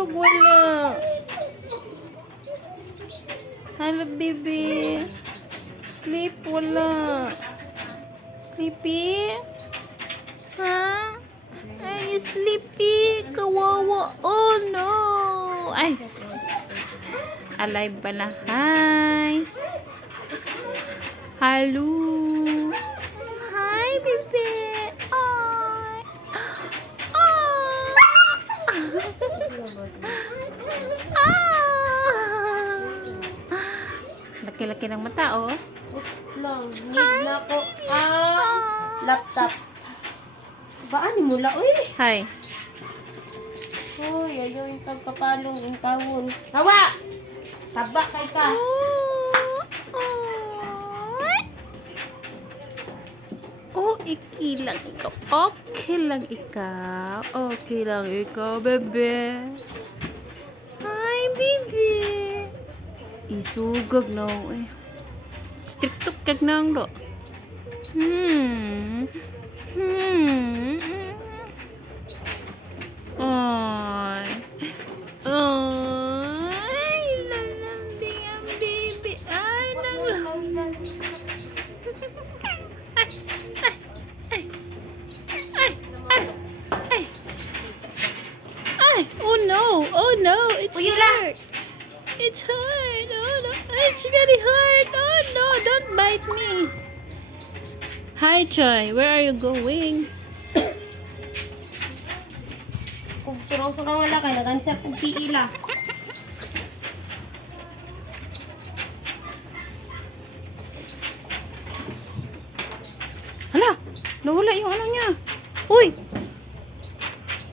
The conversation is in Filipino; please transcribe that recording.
Tulog wala. Hello, baby. Sleep wala. Sleepy? Ha? Ay, sleepy. Kawawa. Oh, no. Ay, alive pala. Hi. Hello. Hi, baby. Ay. Laki-laki ng mata, oh. Lang, need na ko. Laptop. Baan ni mula, uy. Hi. Uy, ayaw yung tagkapalong yung tawon. Hawa! Tabak kay ka. Oh, ikilang ikaw. Okay lang ikaw. Okay lang ikaw, bebe. Hi, baby. Isugag na ako eh. Stricto kag na ang do. Ay. Ay, lalambing ang baby. Ay, nalambing. Ay, oh no. Oh no, it's hurt. It's hurt. Oh no, it's really hurt. Oh no, don't bite me. Hi, Joy. Where are you going? Kung surong-surong wala kay nag-answer kung PE la.